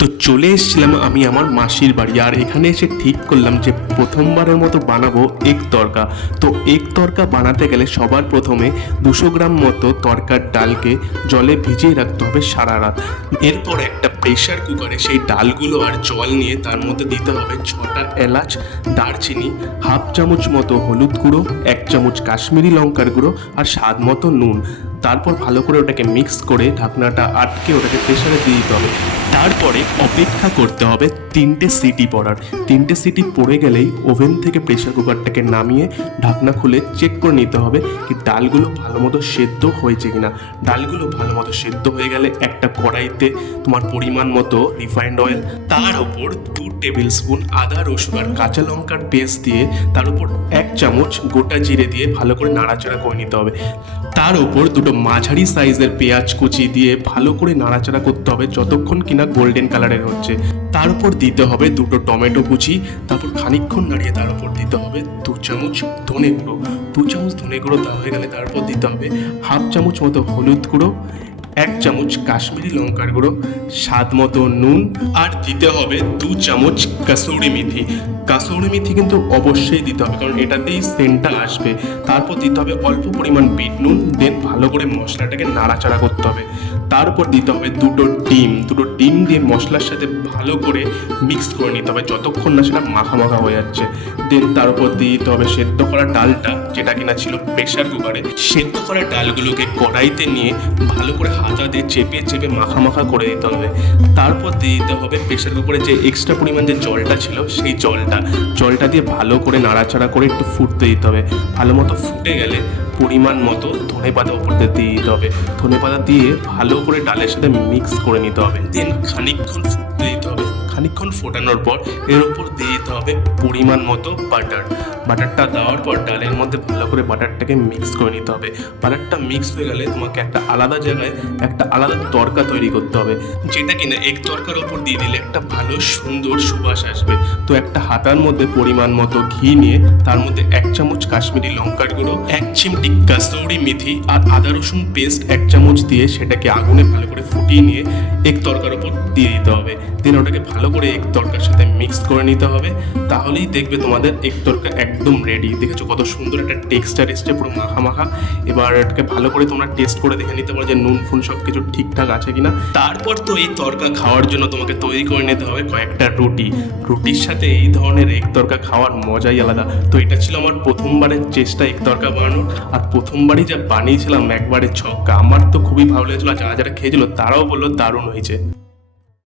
তো চলে এসেছিলাম আমি আমার মাসির বাড়ি। আর এখানে এসে ঠিক করলাম যে প্রথমবারের মতো বানাবো এক তরকা। তো এক তরকা বানাতে গেলে সবার প্রথমে দুশো গ্রাম মতো তরকার ডালকে জলে ভিজিয়ে রাখতে হবে সারা রাত। এরপর একটা প্রেশার কুকারে সেই ডালগুলো আর জল নিয়ে তার মধ্যে দিতে হবে ছটা এলাচ, দারচিনি, হাফ চামচ মতো হলুদ গুঁড়ো, এক চামচ কাশ্মীরি লঙ্কার গুঁড়ো আর স্বাদ মতো নুন। তারপর ভালো করে ওটাকে মিক্স করে ঢাকনাটা আটকে ওটাকে প্রেশারে দিয়ে দিতে হবে। তারপরে অপেক্ষা করতে হবে তিনটে সিটি পড়ার। তিনটে সিটি পড়ে গেলেই ওভেন থেকে প্রেশার কুকারটাকে নামিয়ে ঢাকনা খুলে চেক করে নিতে হবে কি ডালগুলো ভালো মতো সেদ্ধ হয়েছে কিনা। ডালগুলো ভালো মতো সেদ্ধ হয়ে গেলে একটা কড়াইতে তোমার পরিমাণ মতো রিফাইন্ড অয়েল তার ওপর দু টেবিল স্পুন আদা, রসুন আর কাঁচা লঙ্কার পেস্ট দিয়ে তার উপর এক চামচ গোটা জিরে দিয়ে ভালো করে নাড়াচাড়া করে নিতে হবে। তার উপর দুটো মাঝারি সাইজের পেঁয়াজ কুচি দিয়ে ভালো করে নাড়াচাড়া করতে হবে যতক্ষণ কিনা গোল্ডেন কালারের হচ্ছে। তার উপর দিতে হবে দুটো টমেটো কুচি, তারপর খানিকক্ষণ নাড়িয়ে তার উপর দিতে হবে দু চামচ ধনে গুঁড়ো। দু চামচ ধনে গুঁড়ো দেওয়া হয়ে গেলে তারপর দিতে হবে হাফ চামচ মতো হলুদ গুঁড়ো, এক চামচ কাশ্মীরি লঙ্কার গুঁড়ো, স্বাদ মতো নুন, আর দিতে হবে দু চামচ কাসৌরি মেথি। কাসৌরি মেথি কিন্তু অবশ্যই দিতে হবে, কারণ এটাতেই সেন্টটা আসবে। তারপর দিতে হবে অল্প পরিমাণ বিট নুন দেন ভালো করে মশলাটাকে নাড়াচাড়া করতে হবে। তারপর দিতে হবে দুটো ডিম দুটো ডিম দিয়ে মশলার সাথে ভালো করে মিক্স করে নিতে হবে, যতক্ষণ না সেটা মাখা মাখা হয়ে যাচ্ছে। দেন তার উপর দিয়ে দিতে হবে সেদ্ধ করা ডালটা, যেটা কিনা ছিল প্রেশার কুকারে সেদ্ধ করা ডালগুলোকে কড়াইতে নিয়ে ভালো করে হাতা দিয়ে চেপে চেপে মাখা মাখা করে দিতে হবে। তারপর দিয়ে দিতে হবে প্রেশার কুকারে যে এক্সট্রা পরিমাণ যে জলটা ছিল, সেই জলটা জলটা জলটা দিয়ে ভালো করে নাড়াচাড়া করে একটু ফুটতে দিতে হবে। ভালো মতো ফুটে গেলে পরিমাণ মতো ধনে পাতা উপর দিয়ে দিয়ে দিতে হবে। ধনে পাতা দিয়ে ভালো করে ডালের সাথে মিক্স করে নিতে হবে। দেন খানিকক্ষণ খানিকক্ষণ ফোটানোর পর এর উপর দিয়ে দিতে হবে পরিমাণ মতো বাটার। বাটারটা দেওয়ার পর ডালের মধ্যে ভালো করে বাটারটাকে মিক্স করে নিতে হবে। বাটারটা মিক্স হয়ে গেলে তোমাকে একটা আলাদা জায়গায় একটা আলাদা তরকা তৈরি করতে হবে, যেটা কিনা এক তরকার উপর দিয়ে দিলে একটা ভালো সুন্দর সুবাস আসবে। তো একটা হাতার মধ্যে পরিমাণ মতো ঘি নিয়ে তার মধ্যে এক চামচ কাশ্মীরি লঙ্কার গুঁড়ো, এক চিমটি কাসৌরি মেথি আর আদা রসুন পেস্ট এক চামচ দিয়ে সেটাকে আগুনে ভালো করে ফুটিয়ে নিয়ে এক তরকার উপর দিয়ে দিতে হবে। দেন ওটাকে ভালো করে এক তরকার সাথে মিক্স করে নিতে হবে। তাহলেই দেখবে তোমাদের এক তরকা একদম রেডি দেখেছ কত সুন্দর একটা টেক্সচার এসছে, পুরো মাখা মাখা এবার এটাকে ভালো করে তোমরা টেস্ট করে দেখে নিতে পারো যে নুন ফুন সব কিছু ঠিকঠাক আছে কিনা। তারপর তো এই তরকা খাওয়ার জন্য তোমাকে তৈরি করে নিতে হবে কয়েকটা রুটি। রুটির সাথে এই ধরনের এক তরকা খাওয়ার মজাই আলাদা। তো এটা ছিল আমার প্রথমবারের চেষ্টা এক তরকা বানানোর। আর প্রথমবারই যা বানিয়েছিলাম একবারে ছক্কা। আমার তো খুবই ভালো লেগেছিল। যারা যারা খেয়েছিল তারাও বলল দারুণ হয়েছে।